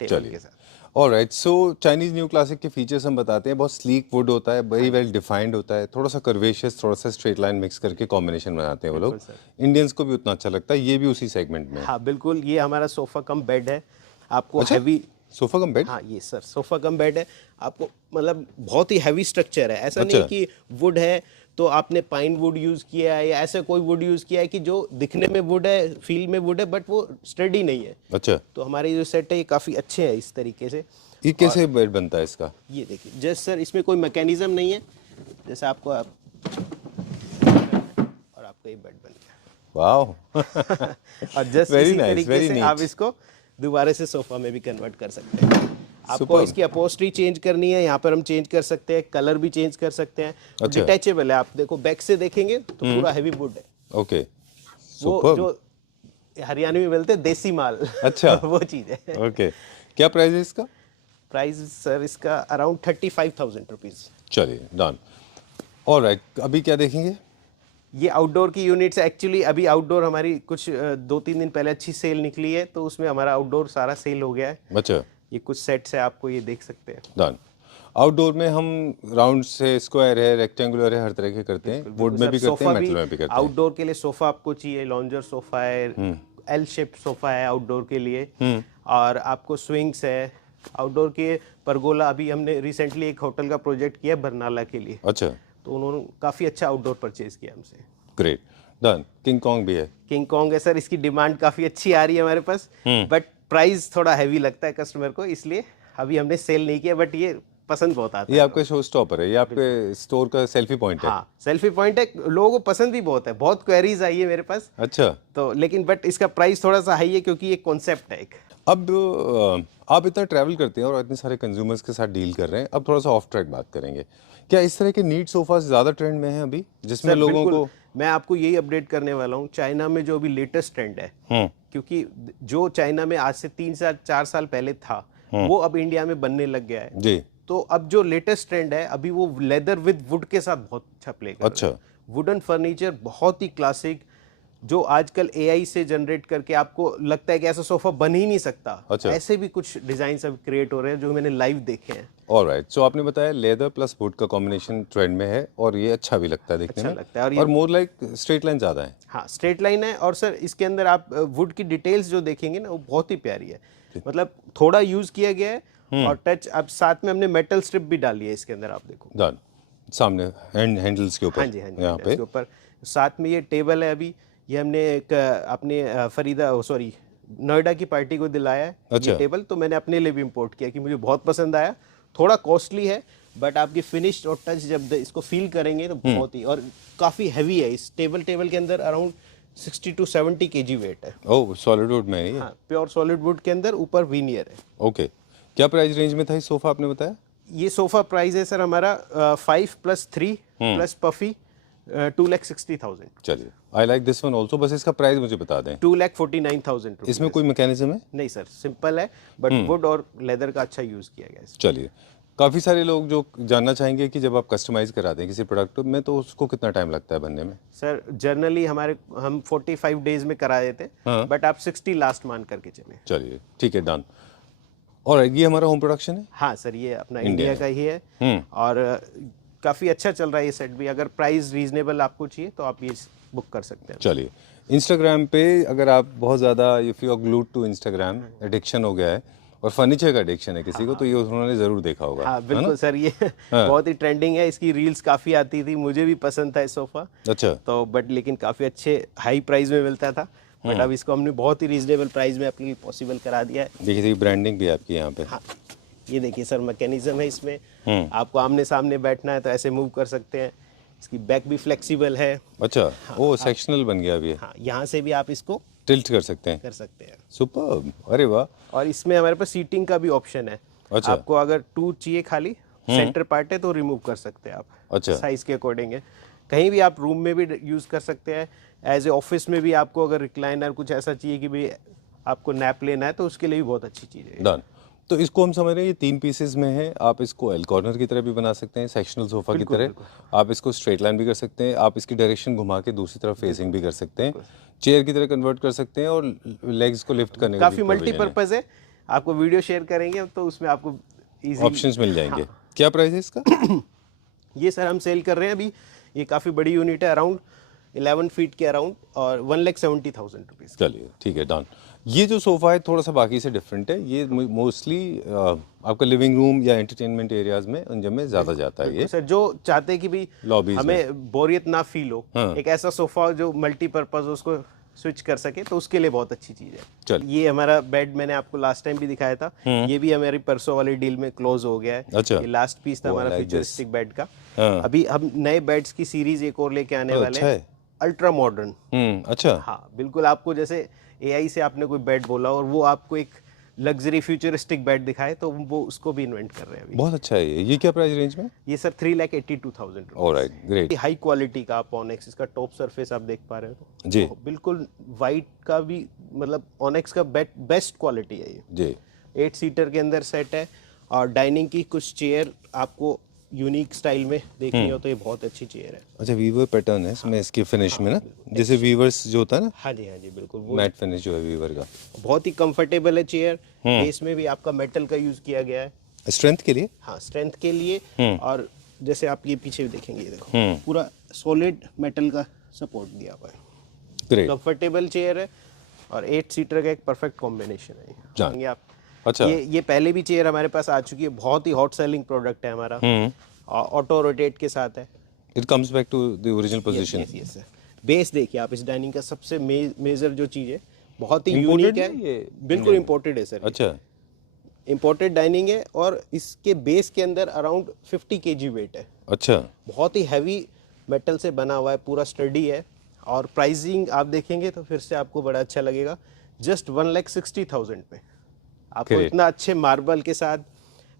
table के साथ। ऑलराइट, सो चाइनीज न्यू क्लासिक के फीचर्स हम बताते हैं। बहुत स्लीक वुड होता है, वेरी वेल डिफाइंड होता है, थोड़ा सा कर्वेशियस, थोड़ा सा स्ट्रेट लाइन मिक्स करके कॉम्बिनेशन बनाते हैं वो लोग। इंडियंस को भी उतना अच्छा लगता है, ये भी उसी सेगमेंट में। हाँ बिल्कुल, ये हमारा सोफा कम बेड है। आपको हैवी सोफा कम बेड? हाँ ये सर सोफा कम बेड है आपको, मतलब बहुत ही हैवी स्ट्रक्चर है। ऐसा नहीं कि वुड है तो आपने पाइन वुड यूज किया है या ऐसा कोई वुड यूज किया है कि जो दिखने में वुड है, फील में वुड है, बट वो स्टडी नहीं है। अच्छा, तो हमारे जो सेट है ये काफी अच्छे हैं इस तरीके से। ये कैसे बेड बनता है इसका? ये देखिए जस्ट सर, इसमें कोई मैकेनिज्म नहीं है, जैसे आपको और आपका ये बेड बन गया। वाओ और जस्ट इसी तरीके से आप इसको दोबारा से सोफा में भी कन्वर्ट कर सकते हैं। आपको इसकी अपहोल्स्ट्री चेंज करनी है, यहाँ पर हम चेंज कर सकते हैं, कलर भी चेंज कर सकते हैं। डिटैचेबल है, आप देखो बैक से देखेंगे तो पूरा हैवी वुड है। ओके, वो Superb. जो हरियाणवी में बोलते हैं देसी माल। अच्छा। वो चीज़ है। ओके, क्या प्राइस है इसका? प्राइस सर इसका अराउंड 35,000 रुपीज़। चलिए डन। ऑलराइट, अभी क्या देखेंगे? ये आउटडोर की यूनिट्स एक्चुअली अभी आउटडोर हमारी कुछ 2-3 दिन पहले अच्छी सेल निकली है, तो उसमें हमारा आउटडोर सारा सेल हो गया है। अच्छा, ये कुछ सेट्स है, आपको ये देख सकते हैं। डन। आउटडोर में हम राउंड से स्क्वायर है, रेक्टेंगुलर है, हर तरह के करते हैं। वुड में भी करते हैं, मेटल में भी करते हैं। आउटडोर के लिए सोफा आपको चाहिए, लॉन्जर सोफा है, एल शेप सोफा है आउटडोर के लिए, और आपको स्विंग्स है आउटडोर के। परगोला अभी हमने रिसेंटली एक होटल का प्रोजेक्ट किया बरनाला के लिए, अच्छा, तो उन्होंने काफ़ी अच्छा आउटडोर परचेज किया हमसे। Great, done. किंग कॉन्ग भी है। किंग कॉन्ग है सर, इसकी डिमांड काफ़ी अच्छी आ रही है हमारे पास, बट प्राइस थोड़ा हैवी लगता है कस्टमर को, इसलिए अभी हमने सेल नहीं किया, बट ये पसंद बहुत आता ये है। आपका शो स्टॉपर है, ये आपके स्टोर का सेल्फी पॉइंट है। हाँ, सेल्फी पॉइंट है, लोगों को पसंद भी बहुत है, बहुत क्वेरीज आई है मेरे पास। अच्छा, तो लेकिन बट इसका प्राइस थोड़ा सा हाई है, क्योंकि ये कॉन्सेप्ट है एक। अब आप इतना ट्रैवल करते हैं और इतने सारे कंज्यूमर्स के साथ डील कर रहे हैं, अब थोड़ा सा ऑफ ट्रैक बात करेंगे। क्या इस तरह के नीट सोफा ज़्यादा ट्रेंड में हैं अभी, जिसमें सर, लोगों बिल्कुल, को? मैं आपको यही अपडेट करने वाला हूँ। चाइना में जो अभी लेटेस्ट ट्रेंड है, क्योंकि जो चाइना में आज से 3-4 साल पहले था, वो अब इंडिया में बनने लग गया है। जी, तो अब जो लेटेस्ट ट्रेंड है, अभी वो लेदर विद वुड के साथ बहुत अच्छा प्ले कर रहा है। अच्छा। वुडन फर्नीचर बहुत ही क्लासिक, जो आजकल एआई से जनरेट करके आपको लगता है कि ऐसा सोफा बन ही नहीं सकता, अच्छा। ऐसे भी कुछ डिजाइन अब क्रिएट हो रहे हैं जो मैंने लाइव देखे हैं। ऑलराइट, सो आपने बताया लेदर प्लस वुड का कॉम्बिनेशन ट्रेंड में है, और ये अच्छा भी लगता है देखने अच्छा में, लगता है, और मोर लाइक स्ट्रेट लाइन ज़्यादा है। हाँ, स्ट्रेट लाइन है, और सर इसके अंदर आप वुड की डिटेल्स जो देखेंगे ना, वो बहुत ही प्यारी है। मतलब थोड़ा यूज किया गया है, और टच, अब साथ में हमने मेटल स्ट्रिप भी डाली है इसके अंदर, आप देखो। डन, सामने हैंडल्स के ऊपर। हाँ जी, हाँ जी, यहाँ पे इसके ऊपर साथ में ये टेबल है। अभी ये हमने एक अपने सॉरी नोएडा की पार्टी को दिलाया है। अच्छा। ये टेबल तो मैंने अपने लिए भी इंपोर्ट किया, कि मुझे बहुत पसंद आया। थोड़ा कॉस्टली है, बट आपकी फिनिश और टच जब इसको फील करेंगे तो बहुत ही, और काफ़ी हैवी है। इस टेबल के अंदर अराउंड 60 to 70 kg वेट है। ओह, सॉलिड वुड में है ये? हाँ, प्योर सॉलिड वुड के अंदर, ऊपर वीनियर है। ओके, क्या प्राइस रेंज में था इस सोफा आपने बताया? ये सोफा प्राइस है सर हमारा 5 + 3 + पफी 2,60,000। चलिए, I like this one also, बस इसका प्राइस मुझे बता दें। 2,49,000 इसमें कोई मैकेनिज्म है? नहीं सर, सिंपल है, बट वुड और लेदर का अच्छा यूज किया गया है इसमें। चलिए, काफ़ी सारे लोग जो जानना चाहेंगे कि जब आप कस्टमाइज कराते हैं किसी प्रोडक्ट में, तो उसको कितना टाइम लगता है बनने में? सर जनरली हम 45 डेज में करा देते हैं, बट आप 60 लास्ट मान करके चले। चलिए, ठीक है, डन। और ये हमारा होम प्रोडक्शन है? हाँ सर, ये अपना इंडिया इंडिया का ही है, और काफ़ी अच्छा चल रहा है ये सेट भी। अगर प्राइस रीजनेबल आपको चाहिए तो आप ये बुक कर सकते हैं। चलिए, इंस्टाग्राम पे अगर आप बहुत ज़्यादा, if you are glued to Instagram, addiction हो गया है, और फर्नीचर का एडिक्शन है किसी को, तो ये उन्होंने ज़रूर देखा होगा। हाँ बिल्कुल सर, ये बहुत ही ट्रेंडिंग है, इसकी रील्स काफ़ी आती थी, मुझे भी पसंद था ये सोफ़ा। अच्छा, तो बट लेकिन काफ़ी अच्छे हाई प्राइस में मिलता था, बट अब इसको हमने बहुत ही रीजनेबल प्राइस में अपने लिए पॉसिबल करा दिया है। देखिए, ब्रांडिंग भी आपकी यहाँ पे। हाँ, ये देखिए सर, मैकेनिज्म है इसमें, आपको आमने सामने बैठना है तो ऐसे मूव कर सकते हैं। इसकी बैक भी फ्लेक्सिबल है। अच्छा, वो सेक्शनल बन गया अभी। हाँ, यहाँ से भी आप इसको टिल्ट कर सकते हैं। कर सकते हैं। सुपर्ब, अरे वाह। और इसमें हमारे पास सीटिंग का भी ऑप्शन है। अच्छा। आपको अगर 2 चाहिए खाली, सेंटर पार्ट है, तो रिमूव कर सकते हैं आप। अच्छा। साइज के अकॉर्डिंग है। कहीं भी आप रूम में भी यूज़ कर सकते हैं, एज ए ऑफिस में भी आपको अगर रिक्लाइनर कुछ ऐसा चाहिए कि भाई आपको नैप लेना है, तो उसके लिए भी बहुत अच्छी चीज़ है। डन। तो इसको हम समझ रहे हैं ये 3 पीसेस में है। आप इसको एल कॉर्नर की तरह भी बना सकते हैं, सेक्शनल सोफा की तरह। आप इसको स्ट्रेट लाइन भी कर सकते हैं, आप इसकी डायरेक्शन घुमा के दूसरी तरफ फेसिंग भी कर सकते हैं, चेयर की तरह कन्वर्ट कर सकते हैं, और लेग्स को लिफ्ट करने का काफ़ी मल्टीपर्पज़ है। आपको वीडियो शेयर करेंगे तो उसमें आपको इजी ऑप्शंस मिल जाएंगे। क्या प्राइस है इसका? ये सर हम सेल कर रहे हैं अभी, ये काफ़ी बड़ी यूनिट है, अराउंड 11 फीट के अराउंड, और 1,70,000 रुपीज़। चलिए, ठीक है, डन। ये जो सोफ़ा है थोड़ा सा बाकी से डिफरेंट है। ये मोस्टली आपका लिविंग रूम या एंटरटेनमेंट एरियाज में, उन में ज़्यादा जाता है ये। सर जो चाहते हैं कि भी लॉबीज हमें बोरियत ना फील हो, एक ऐसा सोफा जो मल्टीपर्पज़ उसको स्विच कर सके, तो उसके लिए बहुत अच्छी चीज़ है। चल, ये हमारा बेड मैंने आपको लास्ट टाइम भी दिखाया था, ये भी हमारी परसों वाली डील में क्लोज हो गया है। अच्छा। ये लास्ट पीस था हमारा like फ्यूचरिस्टिक बेड का। हाँ। अभी हम नए बेड्स की सीरीज एक और लेके आने वाले अच्छा हैं, है। Ultra modern. अच्छा। हाँ बिल्कुल, आपको जैसे एआई से आपने कोई बेड बोला और वो आपको एक लग्जरी फ्यूचरिस्टिक बेड दिखाए, तो वो उसको भी इन्वेंट कर रहे हैं अभी। बहुत अच्छा है ये क्या प्राइस रेंज में? ये sir 3,82,000 alright, great high quality का ऑनेक्स, इसका टॉप सरफेस आप देख पा रहे हो तो जी बिल्कुल वाइट का भी, मतलब ऑनेक्स का बेस्ट क्वालिटी है ये। जी। 8 सीटर के अंदर सेट है, और डाइनिंग की कुछ चेयर आपको यूनिक स्टाइल में देखनी हो तो ये बहुत अच्छी चेयर है। अच्छा, वीवर पैटर्न है इसमें, इसके फिनिश में ना, जैसे वीवर्स जो होता है ना, हाँ जी बिल्कुल, वो मैट फिनिश जो है वीवर का। बहुत ही कंफर्टेबल है चेयर। बेस में भी आपका मेटल का यूज किया गया है, स्ट्रेंथ के लिए। हाँ स्ट्रेंथ के लिए। और जैसे आप ये पीछे भी देखेंगे, ये देखो पूरा सॉलिड मेटल का सपोर्ट दिया हुआ है। ग्रेट। कंफर्टेबल चेयर है, और 8 सीटर का एक परफेक्ट कॉम्बिनेशन है। जान। आप अच्छा। ये पहले भी चेयर हमारे पास आ चुकी है, बहुत ही हॉट सेलिंग प्रोडक्ट है हमारा, ऑटो रोटेट के साथ है। It comes back to the original position. Yes sir. Base देखिए आप, इस डाइनिंग का सबसे मेजर जो चीज़ है, बहुत ही Imported यूनिक है है ये? बिल्कुल इंपोर्टेड है सर। अच्छा। इंपोर्टेड डाइनिंग है, और इसके बेस के अंदर अराउंड 50 kg वेट है। अच्छा। बहुत ही हैवी मेटल से बना हुआ है, पूरा स्टडी है। और प्राइसिंग आप देखेंगे तो फिर से आपको बड़ा अच्छा लगेगा, जस्ट 1,60,000 पे आपको Great. इतना अच्छे मार्बल के साथ,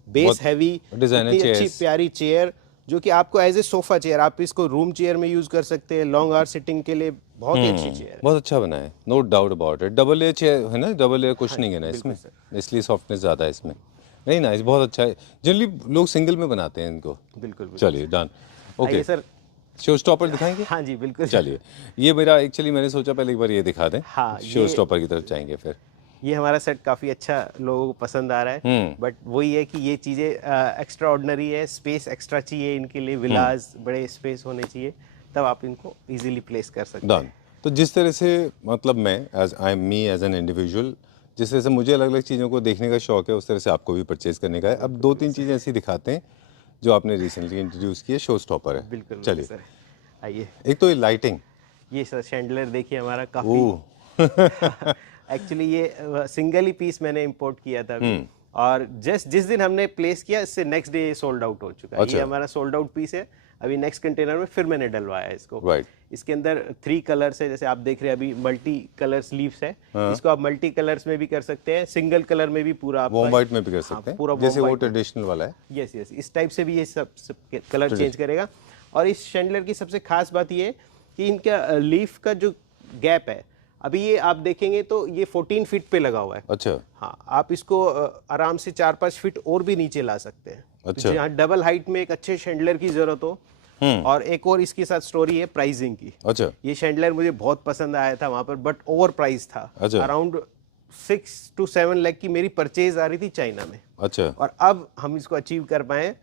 बेस बहुत हैवी, designer इतनी अच्छी chairs. प्यारी चेयर, जो कि आपको एज ए सोफा चेयर, आप इसको रूम चेयर में यूज कर सकते हैं, लॉन्ग आवर सिटिंग के लिए बहुत ही अच्छी चेयर है। बहुत अच्छा बना है, no doubt about it. Double air chair है ना, डबल एयर कुशनिंग है ना इसमें, इसलिए सॉफ्टनेस ज़्यादा है इसमें। नहीं नाइस, बहुत अच्छा है। जनरली लोग सिंगल में बनाते हैं इनको। बिल्कुल चलिए डन। ओके आइए सर। शो स्टॉपर दिखाएंगे? हाँ जी बिल्कुल। चलिए, ये मेरा एक्चुअली मैंने सोचा पहले एक बार ये दिखा दें, हाँ, शो स्टॉपर की तरफ जाएंगे फिर। ये हमारा सेट काफ़ी अच्छा लोगों को पसंद आ रहा है, बट वही है कि ये चीज़ें एक्स्ट्रा ऑर्डिनरी है, स्पेस एक्स्ट्रा चाहिए इनके लिए, विलाज बड़े स्पेस होने चाहिए, तब आप इनको इजीली प्लेस कर सकते हैं। डन। तो जिस तरह से, मतलब मैं एज एन इंडिविजुअल, जिस तरह से मुझे अलग अलग चीज़ों को देखने का शौक है, उस तरह से आपको भी परचेज करने का है। अब 2-3 चीज़ें ऐसी दिखाते हैं जो आपने रिसेंटली इंट्रोड्यूस की है, शो स्टॉपर है। बिल्कुल चलिए सर, आइए। एक तो ये लाइटिंग, ये सर शैंडलर देखिए हमारा काफ़ी एक्चुअली ये सिंगल ही पीस मैंने इंपोर्ट किया था अभी, और जिस दिन हमने प्लेस किया, इससे नेक्स्ट डे सोल्ड आउट हो चुका है। अच्छा। ये हमारा सोल्ड आउट पीस है। अभी नेक्स्ट कंटेनर में फिर मैंने डलवाया है इसको। राइट। इसके अंदर 3 कलर्स है, जैसे आप देख रहे हैं अभी मल्टी कलर स्लीव्स है। इसको आप मल्टी कलर्स में भी कर सकते हैं, सिंगल कलर में भी पूरा वॉर्म वाइट में भी कर सकते हैं, पूरा जैसे वो ट्रेडिशनल वाला है। यस इस टाइप से भी ये सब कलर चेंज करेगा। और इस शैंडलर की सबसे खास बात ये है कि इनका लीफ का जो गैप है, अभी ये आप देखेंगे तो ये 14 फीट पे लगा हुआ है। अच्छा। हाँ, आप इसको आराम से 4-5 फीट और भी नीचे ला सकते हैं। अच्छा। जहाँ डबल हाइट में एक अच्छे शैंडलर की जरूरत हो। और एक और इसके साथ स्टोरी है प्राइसिंग की। अच्छा। ये शैंडलर मुझे बहुत पसंद आया था वहां पर, बट ओवर प्राइस था। अच्छा। अराउंड 6 to 7 लाख की मेरी परचेज आ रही थी चाइना में। अच्छा। और अब हम इसको अचीव कर पाए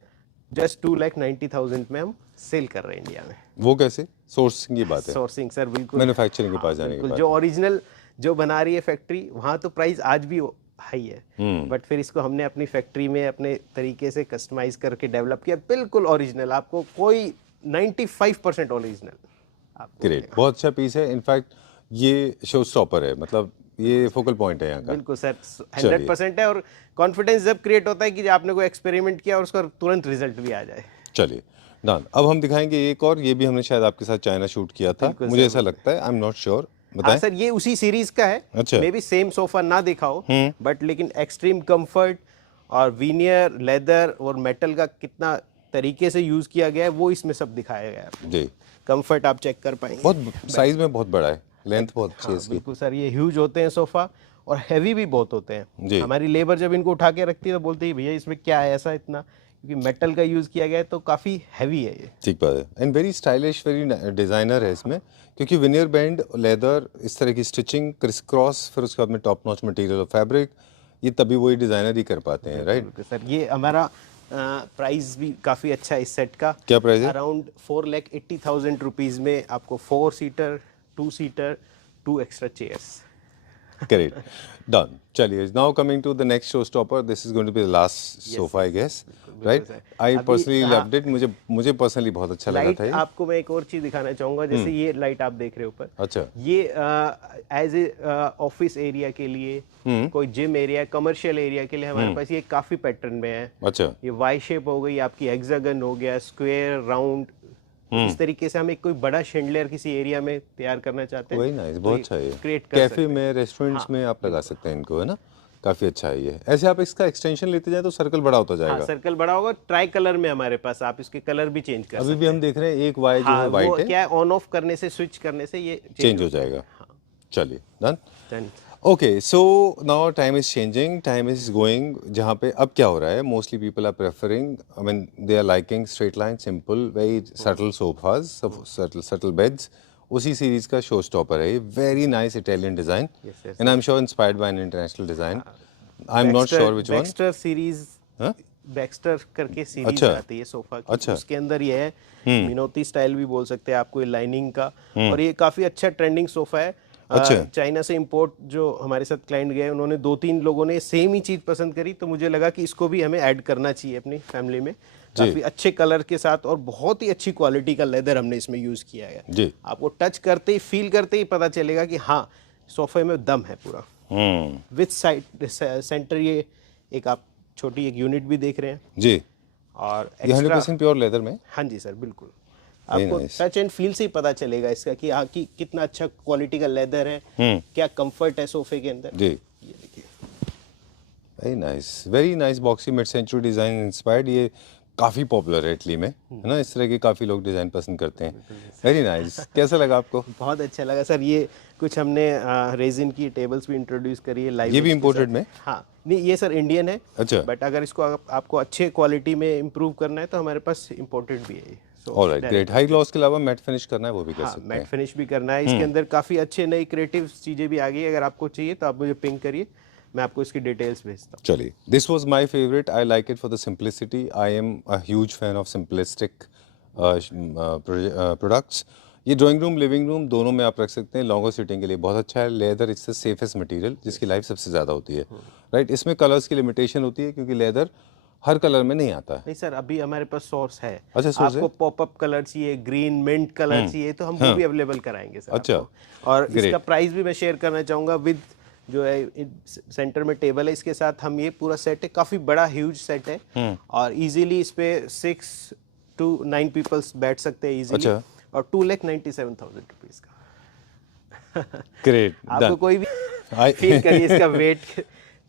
जस्ट 2,90,000 में हम सेल कर रहे हैं इंडिया में। वो कैसे? सोर्सिंग की बात है, सोर्सिंग सर, बिल्कुल मैन्युफैक्चरिंग के पास जाने की बात जो ओरिजिनल जो बना रही है फैक्ट्री, वहाँ तो प्राइस आज भी हाई है, बट फिर इसको हमने अपनी फैक्ट्री में अपने तरीके से कस्टमाइज करके डेवलप किया, बिल्कुल ओरिजिनल, आपको कोई 95% ओरिजिनल। ग्रेट, बहुत अच्छा पीस है। इनफैक्ट ये शो स्टॉपर है, मतलब ये फोकल पॉइंट है यहाँ का। बिल्कुल सर, 100% है। और कॉन्फिडेंस जब क्रिएट होता है कि आपने कोई एक्सपेरिमेंट किया और उसका तुरंत रिजल्ट भी आ जाए। चलिए डन। अब हम दिखाएंगे एक और, ये भी हमने शायद आपके साथ चाइना शूट किया था, मुझे ऐसा लगता है, आई एम नॉट श्योर। हाँ सर, ये उसी सीरीज का है। अच्छा। मे बी सेम सोफा ना देखा हो, बट लेकिन एक्सट्रीम कंफर्ट और वीनियर, लेदर और मेटल का कितना तरीके से यूज किया गया है, वो इसमें सब दिखाया गया है जी। कंफर्ट आप चेक कर पाएंगे। बहुत साइज में बहुत बड़ा है, लेंथ बहुत अच्छी है हाँ, इसकी। बिल्कुल सर, ये ह्यूज होते हैं सोफा, और हैवी भी बहुत होते जी। हैं। हमारी लेबर जब इनको उठा के रखती है तो बोलती है भैया इसमें क्या है ऐसा इतना, क्योंकि मेटल का यूज किया गया है तो काफी हैवी है ये। ठीक बात है। And very stylish, very designer है इसमें, क्योंकि विनियर बैंड, लेदर, इस तरह की स्टिचिंग, क्रिस क्रॉस, फिर उसके बाद में टॉप नॉच मटेरियल और फैब्रिक, ये तभी वही डिजाइनर ही कर पाते हैं, राइट? बिल्कुल सर, ये हमारा प्राइस भी काफ़ी अच्छा है इस सेट का। क्या प्राइस है? अराउंड 4,80,000 रुपीज़ में आपको 4 seater, 2 seater, 2 extra chairs. Great. Done. चलिए, now coming to the next showstopper. This is going to be the last sofa, I guess. Right? sir. I अभी, personally हाँ, loved it. मुझे पर्सनली बहुत अच्छा लगा लाइट था ये। आपको मैं एक और चीज दिखाना चाहूंगा, जैसे ये लाइट आप देख रहे हो ऊपर, अच्छा। ये एज ए ऑफिस एरिया के लिए, कोई जिम एरिया, कमर्शियल एरिया के लिए हमारे पास ये काफी पैटर्न में है। अच्छा। ये वाई शेप हो गई आपकी, हेक्सागन हो गया, स्क्वायर, राउंड, इस तरीके से हम एक कोई बड़ा शैंडलियर किसी एरिया में तैयार करना चाहते हैं। वही नाइस, बहुत अच्छा है ये। क्रिएट कर कैफे में, रेस्टोरेंट्स में आप लगा सकते हैं इनको, है ना? काफ़ी अच्छा है ये। ऐसे आप इसका एक्सटेंशन लेते जाए तो सर्कल बड़ा होता हाँ, जाएगा। सर्कल बड़ा होगा, ट्राई कलर में हमारे पास, आप इसके कलर भी चेंज कर अभी सकते भी हम देख रहे हैं एक वाई जो हाँ, है वो वाइट है, क्या है, ऑन ऑफ करने से, स्विच करने से ये चेंज हो जाएगा। चलिए done. Done. Okay, so now time is changing, time is going. जहाँ पे अब क्या हो रहा है, mostly people are preferring, I mean they are liking straight line, simple, very subtle sofas, subtle beds. उसी सीरीज का शो स्टॉपर है ये। Very nice Italian design, Yes, yes, and I am sure inspired by an international design. I am not sure which one. Baxter series, हाँ? बैक्स्टर करके सीरीज अच्छा। आती है सोफा की, अच्छा। उसके अंदर ये है मिनोती स्टाइल भी बोल सकते हैं आपको, ये लाइनिंग का, और ये काफी अच्छा ट्रेंडिंग सोफा है। अच्छा। चाइना से इंपोर्ट जो हमारे साथ क्लाइंट गए, उन्होंने 2-3 लोगों ने सेम ही चीज पसंद करी, तो मुझे लगा कि इसको भी हमें ऐड करना चाहिए अपनी फैमिली में। काफी अच्छे कलर के साथ और बहुत ही अच्छी क्वालिटी का लेदर हमने इसमें यूज किया है। जी। आपको टच करते ही, फील करते ही पता चलेगा कि हाँ, सोफे में दम है पूरा। विथ साइड सेंटर, ये एक आप छोटी एक यूनिट भी देख रहे हैं, जी, और ये 100% प्योर लेदर में। हाँ जी सर, बिल्कुल। Very आपको nice. टच एंड फील से ही पता चलेगा इसका कि हाँ, कि कितना अच्छा क्वालिटी का लेदर है, क्या कंफर्ट है सोफे के अंदर। जी, ये देखिए, very nice boxy mid century design inspired. ये काफी पॉपुलर है इटली में, है ना, इस तरह के काफी लोग डिजाइन पसंद करते हैं। Very nice. कैसा लगा आपको? बहुत अच्छा लगा सर। ये कुछ हमने रेजिन की टेबल्स भी इंट्रोड्यूस करी है लाइव। ये भी इंपोर्टेड में? हाँ, नहीं ये सर इंडियन है। अच्छा। बट अगर इसको आपको अच्छे क्वालिटी में इम्प्रूव करना है तो हमारे पास इंपोर्टेड भी है। Alright, great. हाई ग्लॉस के अलावा मैट फिनिश करना है वो भी कर हाँ, सकते मैट हैं। फिनिश भी करना है। इसके अंदर काफ़ी अच्छे नई क्रिएटिव चीज़ें भी आ गई है। अगर आपको चाहिए तो आप मुझे पिंग करिए, मैं आपको इसकी डिटेल्स भेजता हूँ। चलिए, this was my favourite. I like it for the simplicity. I am a huge fan of simplistic products. ये ड्राइंग रूम, लिविंग रूम दोनों में आप रख सकते हैं। लॉन्गर सिटिंग के लिए बहुत अच्छा है। Leather it's the safest material, जिसकी लाइफ सबसे ज़्यादा होती है, राइट। इसमें कलर्स की लिमिटेशन होती है क्योंकि लेदर हर कलर में नहीं आता है। नहीं सर, अभी हमारे पास सोर्स है। अच्छा, सोर्स आपको पॉपअप कलर चाहिए, ग्रीन मिंट कलर चाहिए, तो हम वो भी अवेलेबल कराएंगे सर। अच्छा, आपको। और great. इसका प्राइस भी मैं शेयर करना चाहूँगा। विद जो है सेंटर में टेबल है, इसके साथ हम ये पूरा सेट है, काफ़ी बड़ा ह्यूज सेट है, और इजीली इस पे 6 to 9 पीपल्स बैठ सकते हैं इजीली। अच्छा। और 2,97,000 रुपीज़ का। ग्रेट, आपको कोई भी I- फील करिए इसका वेट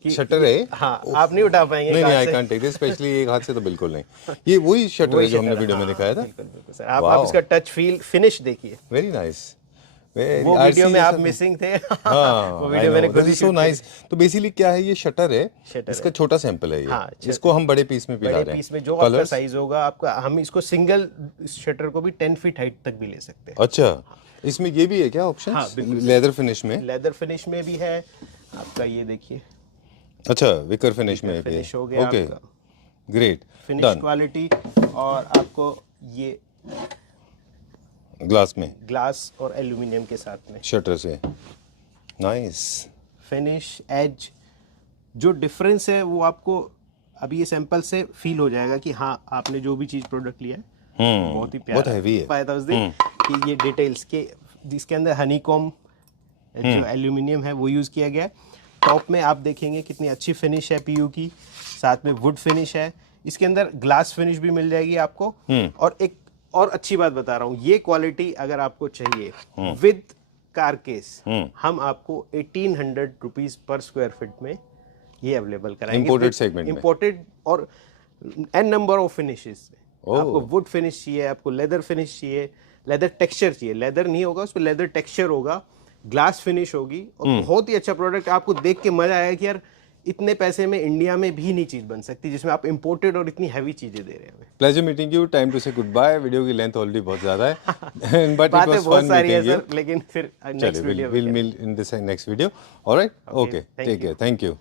शटर है। हाँ, आप नहीं उठा पाएंगे। नहीं, कार आई से। कांट टेक दिस, स्पेशली एक हाथ से तो बिल्कुल नहीं। ये वही शटर है जो हमने वीडियो में दिखाया था। बिल्कुल बिल्कुल सर। आप इसका टच फील फिनिश देखिए। Very nice. वो वीडियो में आप मिसिंग थे। वो वीडियो मैंने खुद ही सो नाइस। तो बेसिकली क्या है, ये शटर है, शटर इसका छोटा सैंपल है ये। हाँ, इसको हम बड़े पीस में पिला बड़े रहे हैं। पीस में जो आपका साइज होगा, आपका, हम इसको सिंगल शटर को भी 10 फीट हाइट तक भी ले सकते हैं। अच्छा, इसमें ये भी है क्या ऑप्शन? हाँ, बिल्कुल। लेदर फिनिश में? लेदर फिनिश में भी है आपका, ये देखिए। अच्छा, विकर फिनिश में भी फिनिश हो गया ओके, आपका। Great, finish done. क्वालिटी, और आपको ये ग्लास में, ग्लास और एल्यूमिनियम के साथ में शटर से, नाइस। फिनिश, एज, जो डिफरेंस है वो आपको अभी ये सैंपल से फील हो जाएगा कि हाँ, आपने जो भी चीज प्रोडक्ट लिया है बहुत ही प्यारा, बहुत heavy है। पाया था उस दिन कि ये डिटेल्स के, जिसके अंदर हनीकॉम जो एल्यूमिनियम है वो यूज किया गया है। टॉप में आप देखेंगे कितनी अच्छी फिनिश है पीयू की, साथ में वुड फिनिश है। इसके अंदर ग्लास फिनिश भी मिल जाएगी आपको। और एक और अच्छी बात बता रहा हूँ, ये क्वालिटी अगर आपको चाहिए विद कार केस, हम आपको 1800 रुपीज पर स्क्वायर फीट में ये अवेलेबल कराएंगे। Imported segment में। इंपोर्टेड, और एन नंबर ऑफ फिनिशेस। आपको वुड फिनिश चाहिए, आपको लेदर फिनिश चाहिए, लेदर टेक्सचर चाहिए, लेदर नहीं होगा उसमें, लेदर टेक्सचर होगा, ग्लास फिनिश होगी, और बहुत ही अच्छा प्रोडक्ट। आपको देख के मजा आएगा कि यार इतने पैसे में इंडिया में भी नहीं चीज बन सकती, जिसमें आप इंपोर्टेड और इतनी हैवी चीजें दे रहे हैं हमें। Pleasure meeting you, time to say goodbye. Video की लेंथ ऑलरेडी बहुत ज्यादा है, बट इट बातें वाज बहुत फन सारी है मीटिंग यू। सर, लेकिन फिर नेक्स्ट चलिए, video will meet in this next video. Alright, okay, take care, thank you.